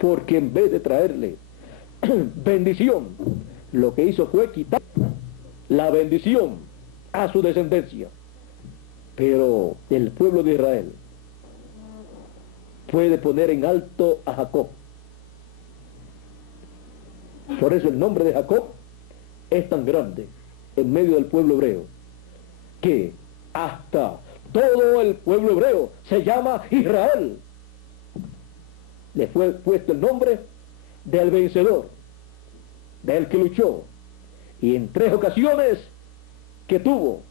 porque en vez de traerle bendición, lo que hizo fue quitar la bendición a su descendencia. Pero el pueblo de Israel puede poner en alto a Jacob. Por eso el nombre de Jacob es tan grande en medio del pueblo hebreo, que hasta todo el pueblo hebreo se llama Israel. Le fue puesto el nombre del vencedor, del que luchó, y en 3 ocasiones que tuvo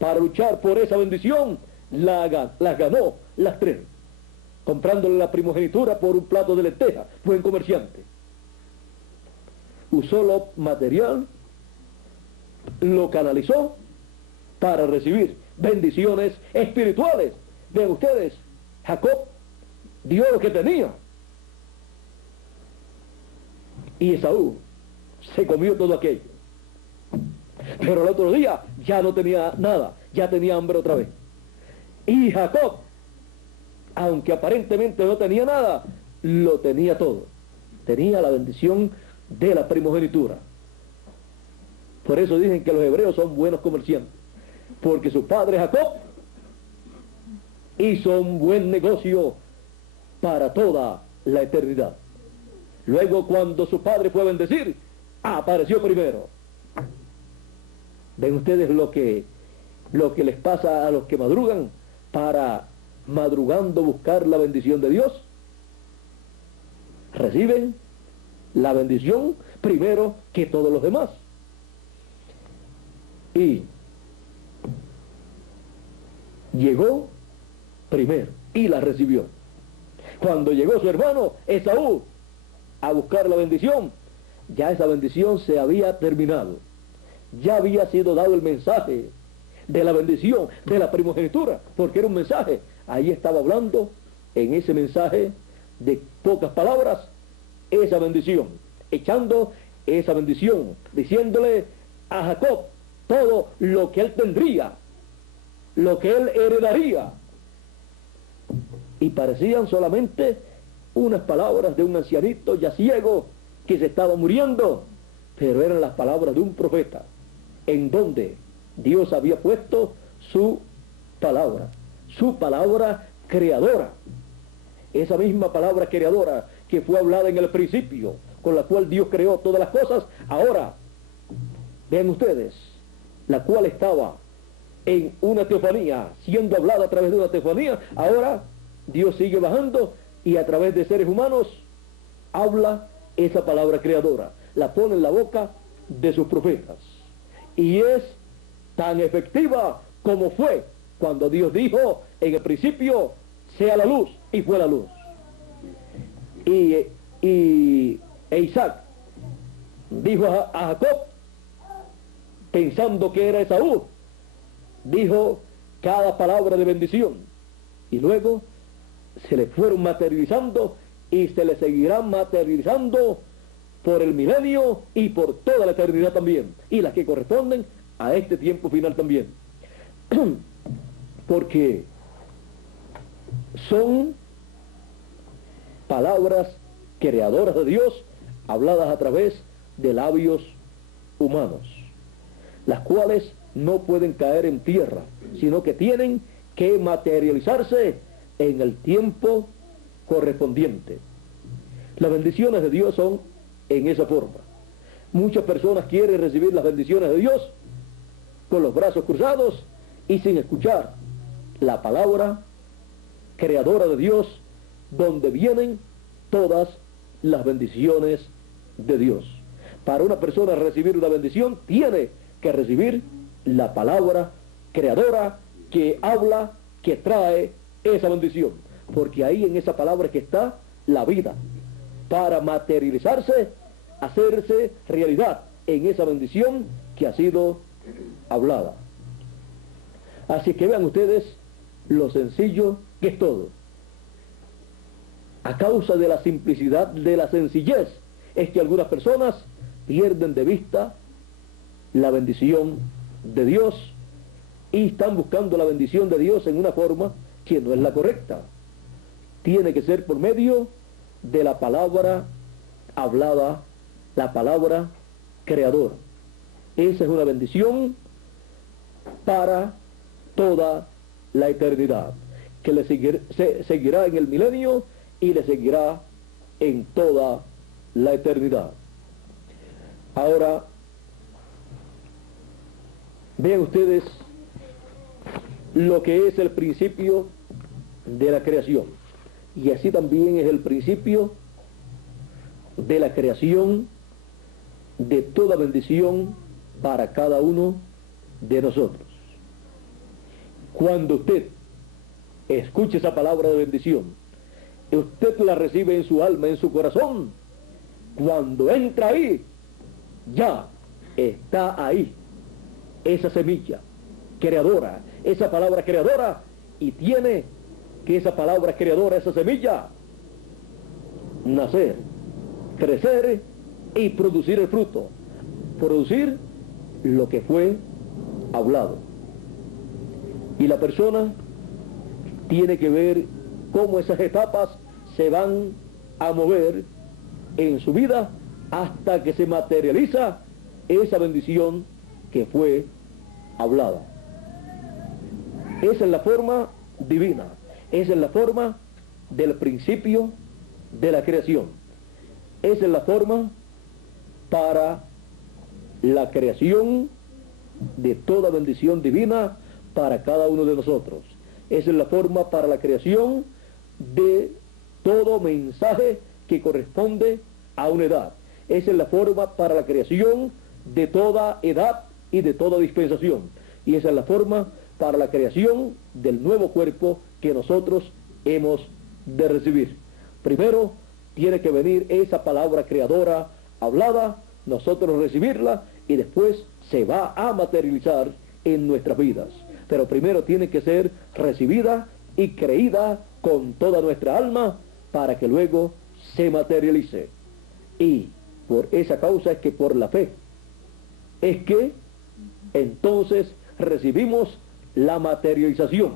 para luchar por esa bendición, las ganó las 3, comprándole la primogenitura por un plato de lentejas. Buen comerciante. Usó lo material, lo canalizó para recibir bendiciones espirituales. Vean ustedes, Jacob dio lo que tenía, y Esaú se comió todo aquello. Pero el otro día ya no tenía nada, ya tenía hambre otra vez. Y Jacob, aunque aparentemente no tenía nada, lo tenía todo. Tenía la bendición de la primogenitura. Por eso dicen que los hebreos son buenos comerciantes, porque su padre Jacob hizo un buen negocio para toda la eternidad. Luego, cuando su padre fue a bendecir, apareció primero. ¿Ven ustedes lo que les pasa a los que madrugan para, madrugando, buscar la bendición de Dios? Reciben la bendición primero que todos los demás. Y llegó primero y la recibió. Cuando llegó su hermano Esaú a buscar la bendición, ya esa bendición se había terminado. Ya había sido dado el mensaje de la bendición, de la primogenitura, porque era un mensaje. Ahí estaba hablando, en ese mensaje de pocas palabras, esa bendición, echando esa bendición, diciéndole a Jacob todo lo que él tendría, lo que él heredaría. Y parecían solamente unas palabras de un ancianito ya ciego que se estaba muriendo, pero eran las palabras de un profeta, en donde Dios había puesto su palabra creadora. Esa misma palabra creadora que fue hablada en el principio, con la cual Dios creó todas las cosas, ahora, vean ustedes, la cual estaba en una teofanía, siendo hablada a través de una teofanía, ahora Dios sigue bajando y a través de seres humanos habla esa palabra creadora. la pone en la boca de sus profetas. Y es tan efectiva como fue cuando Dios dijo en el principio, sea la luz, y fue la luz. E Isaac dijo a Jacob, pensando que era Esaú, dijo cada palabra de bendición, y luego se le fueron materializando y se le seguirán materializando por el milenio y por toda la eternidad también, y las que corresponden a este tiempo final también. Porque son palabras creadoras de Dios, habladas a través de labios humanos, las cuales no pueden caer en tierra, sino que tienen que materializarse en el tiempo correspondiente. Las bendiciones de Dios son en esa forma. Muchas personas quieren recibir las bendiciones de Dios con los brazos cruzados y sin escuchar la palabra creadora de Dios, donde vienen todas las bendiciones de Dios. Para una persona recibir una bendición, tiene que recibir la palabra creadora que habla, que trae esa bendición, porque ahí en esa palabra es que está la vida, para materializarse, hacerse realidad en esa bendición que ha sido hablada. Así que vean ustedes lo sencillo que es todo. A causa de la simplicidad, de la sencillez, es que algunas personas pierden de vista la bendición de Dios y están buscando la bendición de Dios en una forma que no es la correcta. Tiene que ser por medio de la palabra hablada, la palabra creadora. Esa es una bendición para toda la eternidad, que le seguirá en el milenio y le seguirá en toda la eternidad. Ahora, vean ustedes lo que es el principio de la creación, y así también es el principio de la creación de toda bendición para cada uno de nosotros. Cuando usted escuche esa palabra de bendición, usted la recibe en su alma, en su corazón, cuando entra ahí, ya está ahí esa semilla creadora, esa palabra creadora, y tiene que esa palabra creadora, esa semilla, nacer, crecer y producir el fruto, producir lo que fue hablado. Y la persona tiene que ver cómo esas etapas se van a mover en su vida hasta que se materializa esa bendición que fue hablada. Esa es la forma divina, esa es la forma del principio de la creación, esa es la forma para la creación de toda bendición divina para cada uno de nosotros. Esa es la forma para la creación de todo mensaje que corresponde a una edad. Esa es la forma para la creación de toda edad y de toda dispensación. Y esa es la forma para la creación del nuevo cuerpo que nosotros hemos de recibir. Primero tiene que venir esa palabra creadora hablada, nosotros recibirla, y después se va a materializar en nuestras vidas. Pero primero tiene que ser recibida y creída con toda nuestra alma para que luego se materialice. Y por esa causa es que por la fe es que entonces recibimos la materialización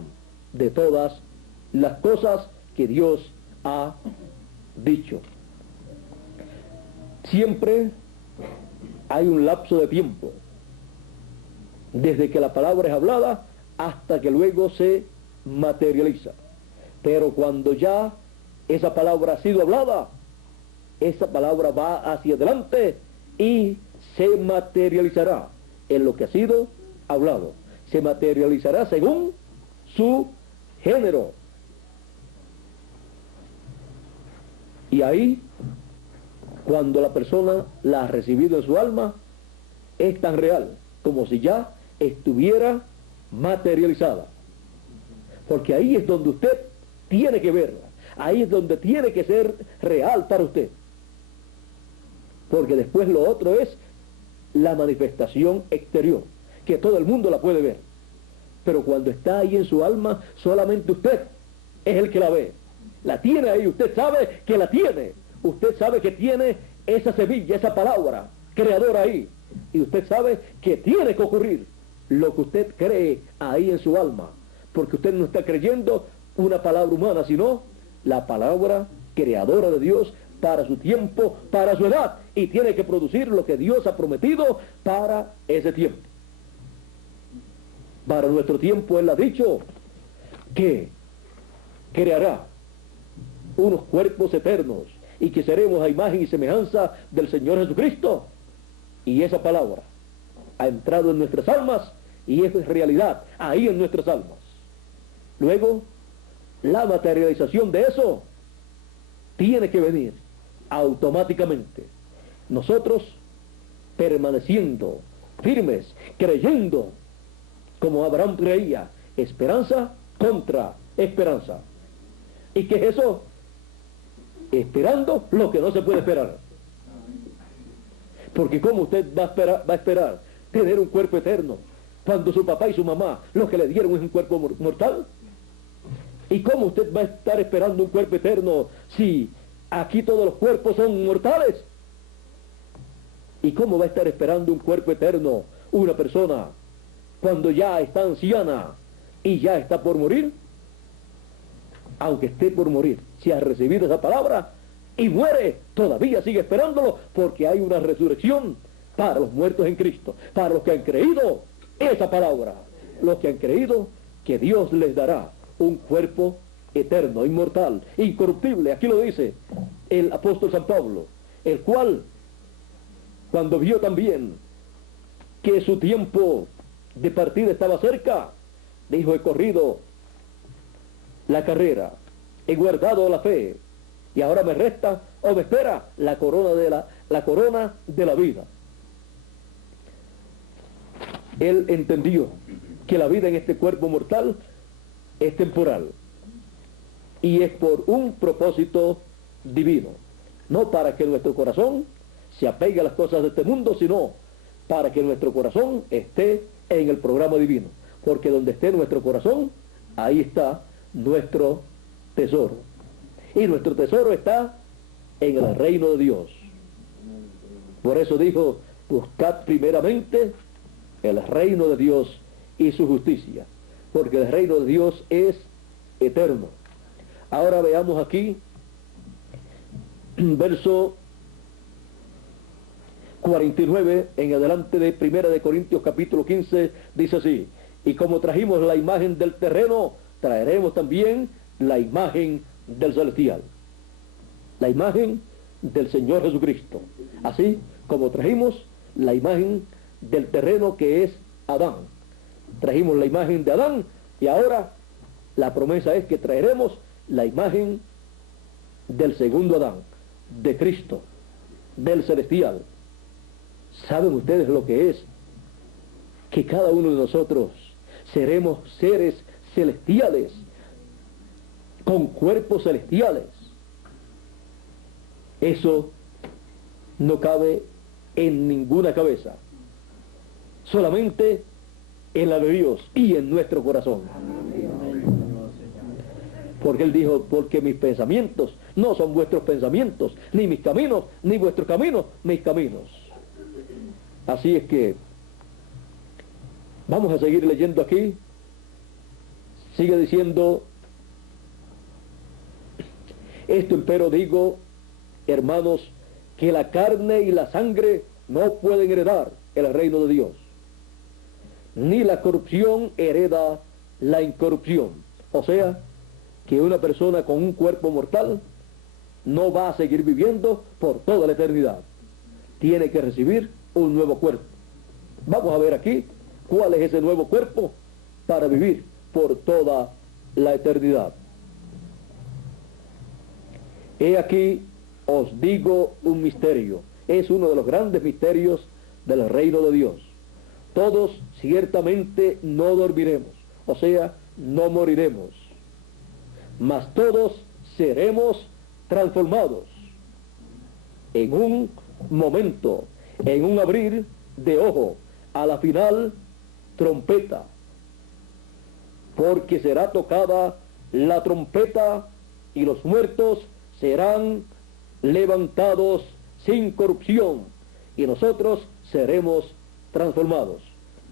de todas las cosas que Dios ha dicho. Siempre hay un lapso de tiempo desde que la palabra es hablada hasta que luego se materializa. Pero cuando ya esa palabra ha sido hablada, esa palabra va hacia adelante y se materializará en lo que ha sido hablado. Se materializará según su género. Y ahí, cuando la persona la ha recibido en su alma, es tan real como si ya estuviera materializada. Porque ahí es donde usted tiene que verla. Ahí es donde tiene que ser real para usted. Porque después lo otro es la manifestación exterior, que todo el mundo la puede ver. Pero cuando está ahí en su alma, solamente usted es el que la ve. La tiene ahí, usted sabe que la tiene. Usted sabe que tiene esa semilla, esa palabra creadora ahí. Y usted sabe que tiene que ocurrir lo que usted cree ahí en su alma. Porque usted no está creyendo una palabra humana, sino la palabra creadora de Dios para su tiempo, para su edad. Y tiene que producir lo que Dios ha prometido para ese tiempo. Para nuestro tiempo Él ha dicho que creará unos cuerpos eternos y que seremos a imagen y semejanza del Señor Jesucristo. Y esa palabra ha entrado en nuestras almas y es realidad ahí en nuestras almas. Luego, la materialización de eso tiene que venir automáticamente. Nosotros permaneciendo firmes, creyendo como Abraham creía, esperanza contra esperanza. ¿Y qué es eso? Esperando lo que no se puede esperar. Porque ¿cómo usted va a esperar tener un cuerpo eterno cuando su papá y su mamá lo que le dieron es un cuerpo mortal? ¿Y cómo usted va a estar esperando un cuerpo eterno si aquí todos los cuerpos son mortales? ¿Y cómo va a estar esperando un cuerpo eterno una persona cuando ya está anciana y ya está por morir? Aunque esté por morir, si ha recibido esa palabra y muere, todavía sigue esperándolo, porque hay una resurrección para los muertos en Cristo, para los que han creído esa palabra, los que han creído que Dios les dará un cuerpo eterno, inmortal, incorruptible. Aquí lo dice el apóstol San Pablo, el cual, cuando vio también que su tiempo de partida estaba cerca, dijo: he corrido la carrera, he guardado la fe, y ahora me resta o me espera la corona de la vida. Él entendió que la vida en este cuerpo mortal es temporal y es por un propósito divino, no para que nuestro corazón se apegue a las cosas de este mundo, sino para que nuestro corazón esté en el programa divino, porque donde esté nuestro corazón, ahí está nuestro tesoro, y nuestro tesoro está en el reino de Dios. Por eso dijo: buscad primeramente el reino de Dios y su justicia, porque el reino de Dios es eterno. Ahora veamos aquí verso 49 en adelante de 1 de Corintios capítulo 15, dice así: y como trajimos la imagen del terreno, traeremos también la imagen del celestial, la imagen del Señor Jesucristo, así como trajimos la imagen del terreno que es Adán. Trajimos la imagen de Adán y ahora la promesa es que traeremos la imagen del segundo Adán, de Cristo, del celestial. ¿Saben ustedes lo que es? Que cada uno de nosotros seremos seres celestiales, con cuerpos celestiales. Eso no cabe en ninguna cabeza, solamente en la de Dios y en nuestro corazón. Porque Él dijo: porque mis pensamientos no son vuestros pensamientos, ni mis caminos, ni vuestros caminos, mis caminos. Así es que vamos a seguir leyendo aquí. Sigue diciendo: esto empero digo, hermanos, que la carne y la sangre no pueden heredar el reino de Dios, ni la corrupción hereda la incorrupción. O sea, que una persona con un cuerpo mortal no va a seguir viviendo por toda la eternidad. Tiene que recibir un nuevo cuerpo. Vamos a ver aquí cuál es ese nuevo cuerpo para vivir por toda la eternidad. He aquí os digo un misterio. Es uno de los grandes misterios del reino de Dios. Todos ciertamente no dormiremos, o sea, no moriremos, mas todos seremos transformados en un momento, en un abrir de ojo, a la final trompeta, porque será tocada la trompeta y los muertos serán levantados sin corrupción y nosotros seremos transformados.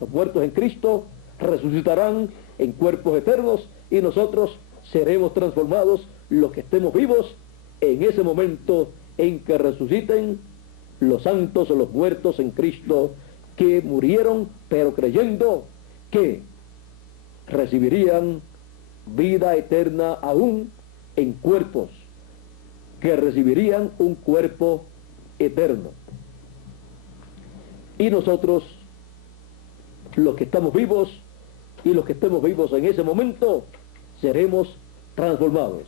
Los muertos en Cristo resucitarán en cuerpos eternos y nosotros seremos transformados, los que estemos vivos, en ese momento en que resuciten los santos o los muertos en Cristo que murieron, pero creyendo que recibirían vida eterna aún en cuerpos, que recibirían un cuerpo eterno. Y nosotros, los que estamos vivos y los que estemos vivos en ese momento, seremos transformados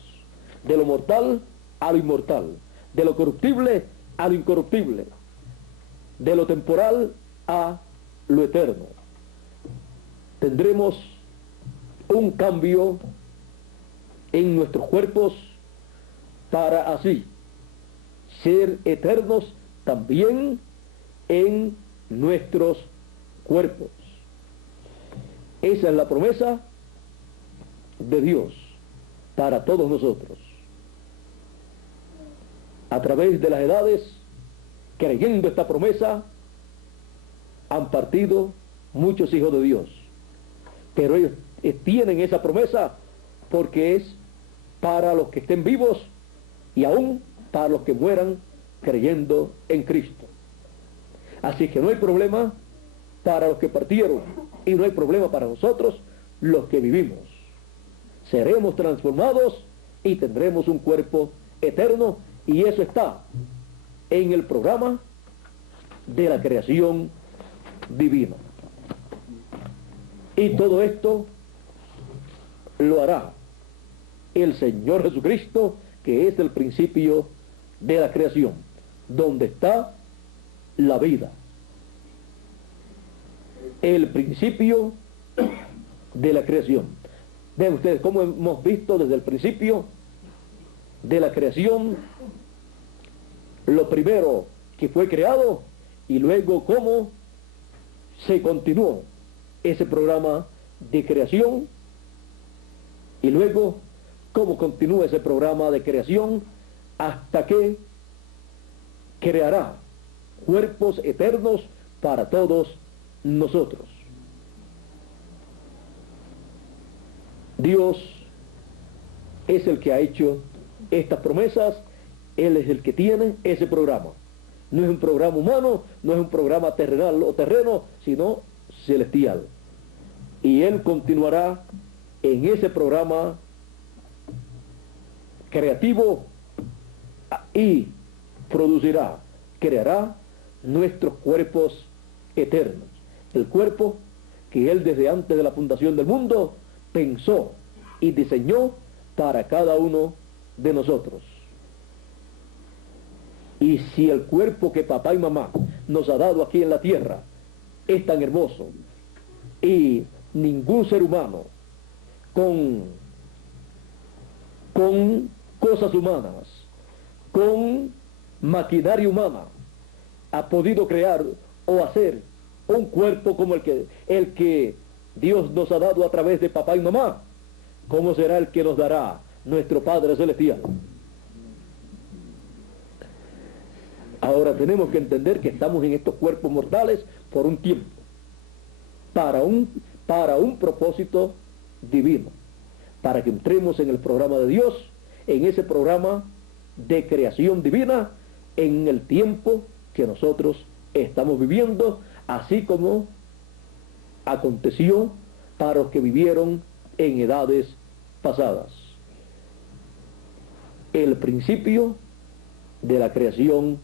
de lo mortal a lo inmortal, de lo corruptible a lo incorruptible, de lo temporal a lo eterno. Tendremos un cambio en nuestros cuerpos para así ser eternos también en nuestros cuerpos. Esa es la promesa de Dios para todos nosotros. A través de las edades, creyendo esta promesa, han partido muchos hijos de Dios. Pero ellos tienen esa promesa porque es para los que estén vivos y aún para los que mueran creyendo en Cristo. Así que no hay problema para los que partieron y no hay problema para nosotros los que vivimos. Seremos transformados y tendremos un cuerpo eterno y eso está en el programa de la creación divina. Y todo esto lo hará el Señor Jesucristo, que es el principio de la creación, donde está la vida. El principio de la creación. Vean ustedes cómo hemos visto desde el principio de la creación lo primero que fue creado y luego cómo se continuó ese programa de creación y luego cómo continúa ese programa de creación hasta que creará cuerpos eternos para todos nosotros. Dios es el que ha hecho estas promesas, Él es el que tiene ese programa. No es un programa humano, no es un programa terrenal o terreno, sino celestial. Y Él continuará en ese programa creativo y producirá, creará nuestros cuerpos eternos. El cuerpo que Él desde antes de la fundación del mundo pensó y diseñó para cada uno de nosotros. Y si el cuerpo que papá y mamá nos ha dado aquí en la tierra es tan hermoso y ningún ser humano con cosas humanas, con maquinaria humana, ha podido crear o hacer un cuerpo como el que Dios nos ha dado a través de papá y mamá, ¿cómo será el que nos dará nuestro Padre Celestial? Ahora tenemos que entender que estamos en estos cuerpos mortales por un tiempo, para un propósito divino, para que entremos en el programa de Dios, en ese programa de creación divina, en el tiempo que nosotros estamos viviendo, así como aconteció para los que vivieron en edades pasadas. El principio de la creación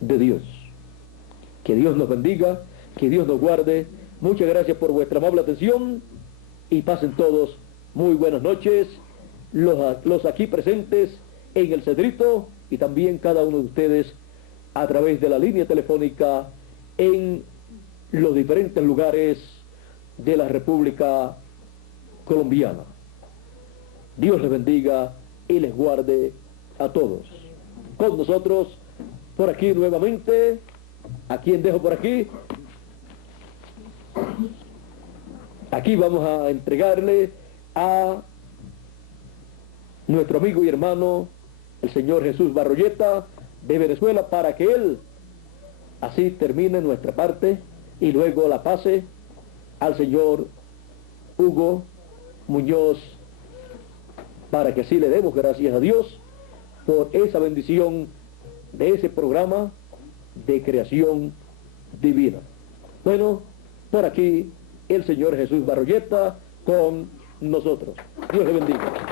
de Dios. Que Dios nos bendiga, que Dios nos guarde. Muchas gracias por vuestra amable atención y pasen todos muy buenas noches. Los aquí presentes en el Cedrito y también cada uno de ustedes a través de la línea telefónica en los diferentes lugares de la República Colombiana. Dios les bendiga y les guarde a todos. Con nosotros, por aquí nuevamente, ¿a quién dejo por aquí? Aquí vamos a entregarle a nuestro amigo y hermano, el señor Jesús Barroyeta, de Venezuela, para que él así termine nuestra parte y luego la pase al señor Hugo Muñoz, para que así le demos gracias a Dios por esa bendición de ese programa de creación divina. Bueno, por aquí el señor Jesús Barroyeta con nosotros. Dios le bendiga.